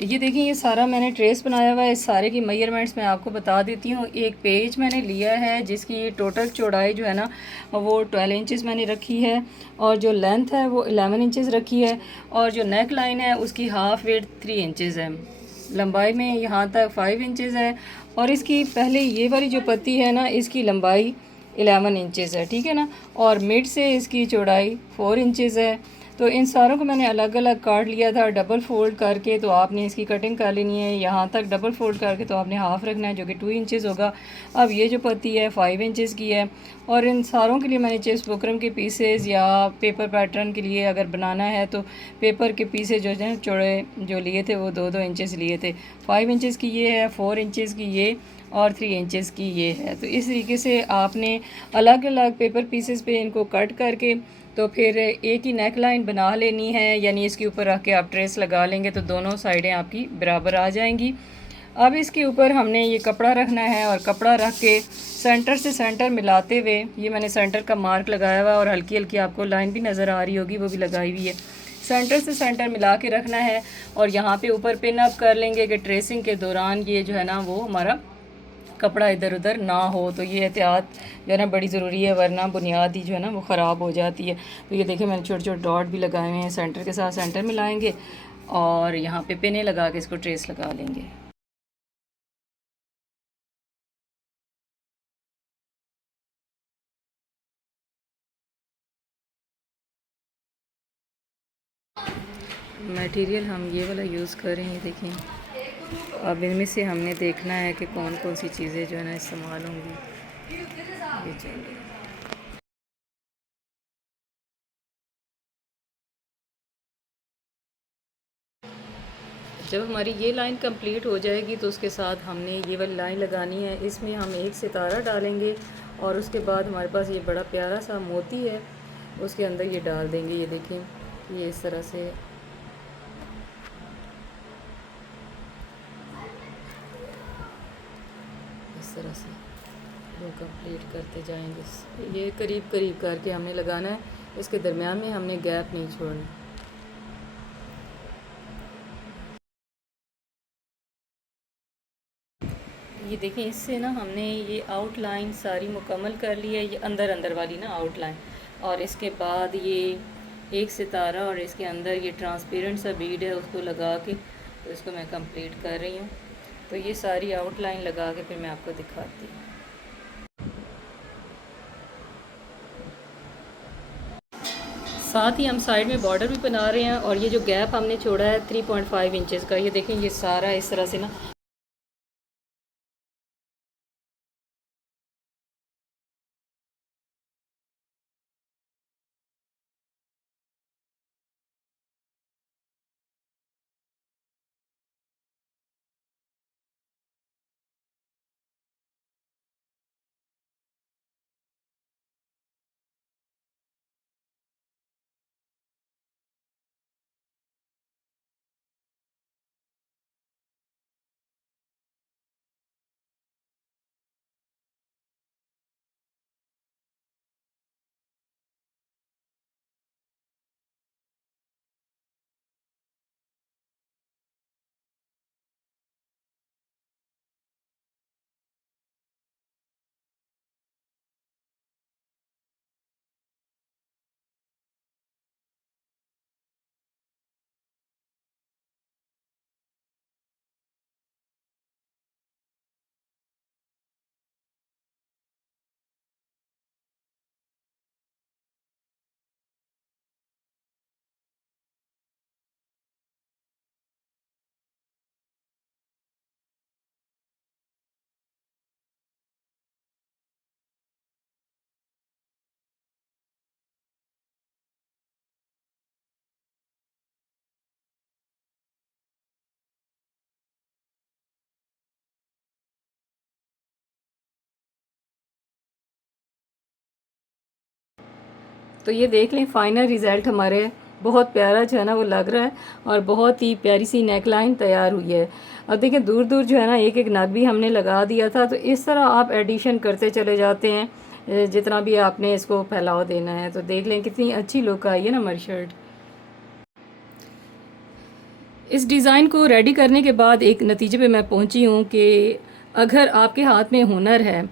ये देखिए, ये सारा मैंने ट्रेस बनाया हुआ है। इस सारे की मेजरमेंट्स मैं आपको बता देती हूँ। एक पेज मैंने लिया है जिसकी टोटल चौड़ाई जो है ना वो 12 इंचज़ मैंने रखी है, और जो लेंथ है वो 11 इंचज़ रखी है, और जो नेक लाइन है उसकी हाफ वेट 3 इंचज़ है। लंबाई में यहाँ तक 5 इंचज़ है, और इसकी पहले ये वाली जो पत्ती है ना इसकी लंबाई 11 इंचज़ है, ठीक है ना। और मिड से इसकी चौड़ाई 4 इंचज़ है। तो इन सारों को मैंने अलग अलग काट लिया था डबल फोल्ड करके। तो आपने इसकी कटिंग कर लेनी है यहाँ तक डबल फोल्ड करके, तो आपने हाफ़ रखना है जो कि 2 इंचज़ होगा। अब ये जो पत्ती है 5 इंचज़ की है, और इन सारों के लिए मैंने चेस्ट बुकरम के पीसेस या पेपर पैटर्न के लिए अगर बनाना है तो पेपर के पीसेस जो है चौड़े जो लिए थे वो 2-2 इंचज़ लिए थे। 5 इंचज़ की ये है, 4 इंचज़ की ये, और 3 इंचज़ की ये है। तो इस तरीके से आपने अलग अलग पेपर पीसेस पे इनको कट करके तो फिर एक ही नेक लाइन बना लेनी है, यानी इसके ऊपर रख के आप ट्रेस लगा लेंगे तो दोनों साइडें आपकी बराबर आ जाएंगी। अब इसके ऊपर हमने ये कपड़ा रखना है, और कपड़ा रख के सेंटर से सेंटर मिलाते हुए, ये मैंने सेंटर का मार्क लगाया हुआ है और हल्की हल्की आपको लाइन भी नज़र आ रही होगी, वो भी लगाई हुई है। सेंटर से सेंटर मिला के रखना है, और यहाँ पे ऊपर पिन अप कर लेंगे कि ट्रेसिंग के दौरान ये जो है ना वो हमारा कपड़ा इधर उधर ना हो। तो ये एहतियात जो है ना बड़ी ज़रूरी है, वरना बुनियाद ही जो है ना वो ख़राब हो जाती है। तो ये देखिए मैंने छोटे छोटे डॉट भी लगाए हुए हैं, सेंटर के साथ सेंटर मिलाएंगे और यहाँ पे पिने लगा के इसको ट्रेस लगा लेंगे। मटेरियल हम ये वाला यूज़ कर रहे हैं, देखें। अब इनमें से हमने देखना है कि कौन कौन सी चीज़ें जो है ना इस्तेमाल होंगी। ये चलिए, जब हमारी ये लाइन कंप्लीट हो जाएगी तो उसके साथ हमने ये वाली लाइन लगानी है। इसमें हम एक सितारा डालेंगे, और उसके बाद हमारे पास ये बड़ा प्यारा सा मोती है, उसके अंदर ये डाल देंगे। ये देखें, ये इस तरह से वो कंप्लीट करते जाएंगे। ये करीब करीब करके हमने लगाना है, इसके दरमियान में हमने गैप नहीं छोड़ना। ये देखें, इससे ना हमने ये आउटलाइन सारी मुकम्मल कर ली है, ये अंदर अंदर वाली ना आउटलाइन। और इसके बाद ये एक सितारा और इसके अंदर ये ट्रांसपेरेंट सा बीड है उसको लगा के, तो इसको मैं कंप्लीट कर रही हूँ। तो ये सारी आउटलाइन लगा के फिर मैं आपको दिखाती हूँ। साथ ही हम साइड में बॉर्डर भी बना रहे हैं, और ये जो गैप हमने छोड़ा है 3.5 इंचज़ का, ये देखें, ये सारा इस तरह से ना तो ये देख लें, फ़ाइनल रिज़ल्ट हमारे बहुत प्यारा जो है ना वो लग रहा है, और बहुत ही प्यारी सी नेक लाइन तैयार हुई है। अब देखिए, दूर दूर जो है ना एक एक नग भी हमने लगा दिया था। तो इस तरह आप एडिशन करते चले जाते हैं जितना भी आपने इसको फैलाव देना है। तो देख लें कितनी अच्छी लुक आई है ना हमारी शर्ट। इस डिज़ाइन को रेडी करने के बाद एक नतीजे पे मैं पहुंची हूँ कि अगर आपके हाथ में हुनर है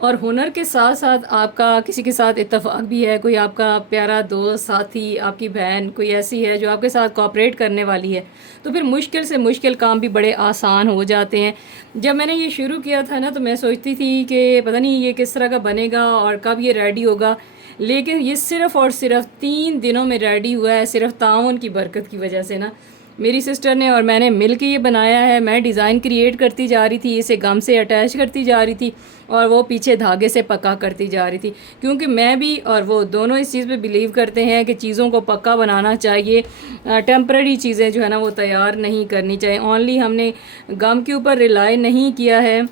और हुनर के साथ साथ आपका किसी के साथ इत्तेफाक भी है, कोई आपका प्यारा दोस्त, साथी, आपकी बहन कोई ऐसी है जो आपके साथ कोऑपरेट करने वाली है, तो फिर मुश्किल से मुश्किल काम भी बड़े आसान हो जाते हैं। जब मैंने ये शुरू किया था ना, तो मैं सोचती थी कि पता नहीं ये किस तरह का बनेगा और कब ये रेडी होगा, लेकिन ये सिर्फ़ और सिर्फ 3 दिनों में रेडी हुआ है, सिर्फ ताउन की बरकत की वजह से ना। मेरी सिस्टर ने और मैंने मिल के ये बनाया है। मैं डिज़ाइन क्रिएट करती जा रही थी, इसे गम से अटैच करती जा रही थी और वो पीछे धागे से पक्का करती जा रही थी, क्योंकि मैं भी और वो दोनों इस चीज़ पे बिलीव करते हैं कि चीज़ों को पक्का बनाना चाहिए। टेम्पररी चीज़ें जो है ना वो तैयार नहीं करनी चाहिए। ओनली हमने गम के ऊपर रिलाई नहीं किया है।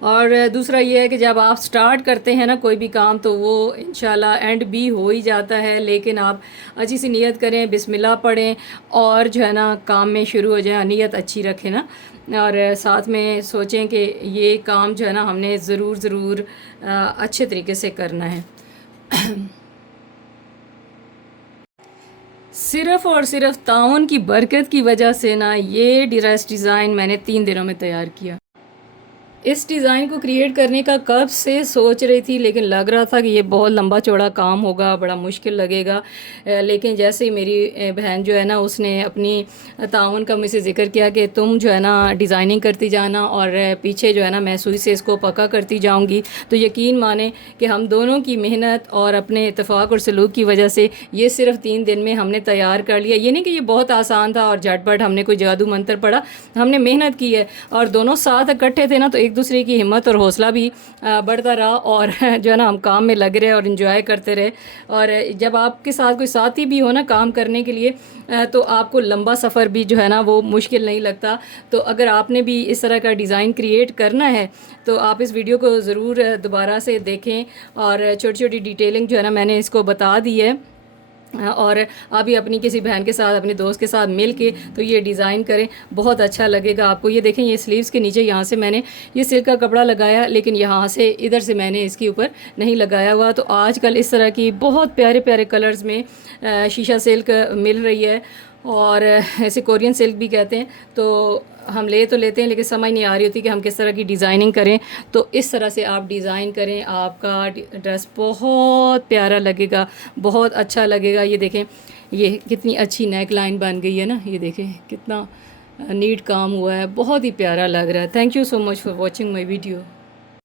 और दूसरा ये है कि जब आप स्टार्ट करते हैं ना कोई भी काम, तो वो इंशाल्लाह एंड भी हो ही जाता है, लेकिन आप अच्छी सी नियत करें, बिस्मिल्लाह पढ़ें और जो है ना काम में शुरू हो जाए, नियत अच्छी रखें ना, और साथ में सोचें कि ये काम जो है ना हमने ज़रूर अच्छे तरीके से करना है। सिर्फ़ और सिर्फ ताउन की बरकत की वजह से ना ये ड्रेस डिज़ाइन मैंने 3 दिनों में तैयार किया। इस डिज़ाइन को क्रिएट करने का कब से सोच रही थी, लेकिन लग रहा था कि ये बहुत लंबा चौड़ा काम होगा, बड़ा मुश्किल लगेगा। लेकिन जैसे ही मेरी बहन जो है ना उसने अपनी ताउन का मुझसे ज़िक्र किया कि तुम जो है ना डिज़ाइनिंग करती जाना और पीछे जो है ना मैं सुई से इसको पक्का करती जाऊंगी, तो यकीन माने कि हम दोनों की मेहनत और अपने इत्तेफाक और सलूक की वजह से ये सिर्फ 3 दिन में हमने तैयार कर लिया। ये नहीं कि ये बहुत आसान था और झटपट हमने कोई जादू मंत्र पढ़ा, हमने मेहनत की है और दोनों साथ इकट्ठे थे ना, तो एक दूसरे की हिम्मत और हौसला भी बढ़ता रहा और जो है ना हम काम में लग रहे और इन्जॉय करते रहे। और जब आपके साथ कोई साथी भी हो ना काम करने के लिए, तो आपको लंबा सफ़र भी जो है ना वो मुश्किल नहीं लगता। तो अगर आपने भी इस तरह का डिज़ाइन क्रिएट करना है तो आप इस वीडियो को ज़रूर दोबारा से देखें और छोटी छोटी डिटेलिंग जो है ना मैंने इसको बता दी है। और अभी अपनी किसी बहन के साथ, अपने दोस्त के साथ मिल के तो ये डिज़ाइन करें, बहुत अच्छा लगेगा आपको। ये देखें, ये स्लीव्स के नीचे यहाँ से मैंने ये सिल्क का कपड़ा लगाया, लेकिन यहाँ से इधर से मैंने इसके ऊपर नहीं लगाया हुआ। तो आजकल इस तरह की बहुत प्यारे प्यारे कलर्स में शीशा सिल्क मिल रही है और ऐसे कोरियन सिल्क भी कहते हैं। तो हम ले तो लेते हैं, लेकिन समझ नहीं आ रही होती कि हम किस तरह की डिज़ाइनिंग करें। तो इस तरह से आप डिज़ाइन करें, आपका ड्रेस बहुत प्यारा लगेगा, बहुत अच्छा लगेगा। ये देखें, ये कितनी अच्छी नेक लाइन बन गई है ना, ये देखें कितना नीट काम हुआ है, बहुत ही प्यारा लग रहा है। Thank you so much for watching my video.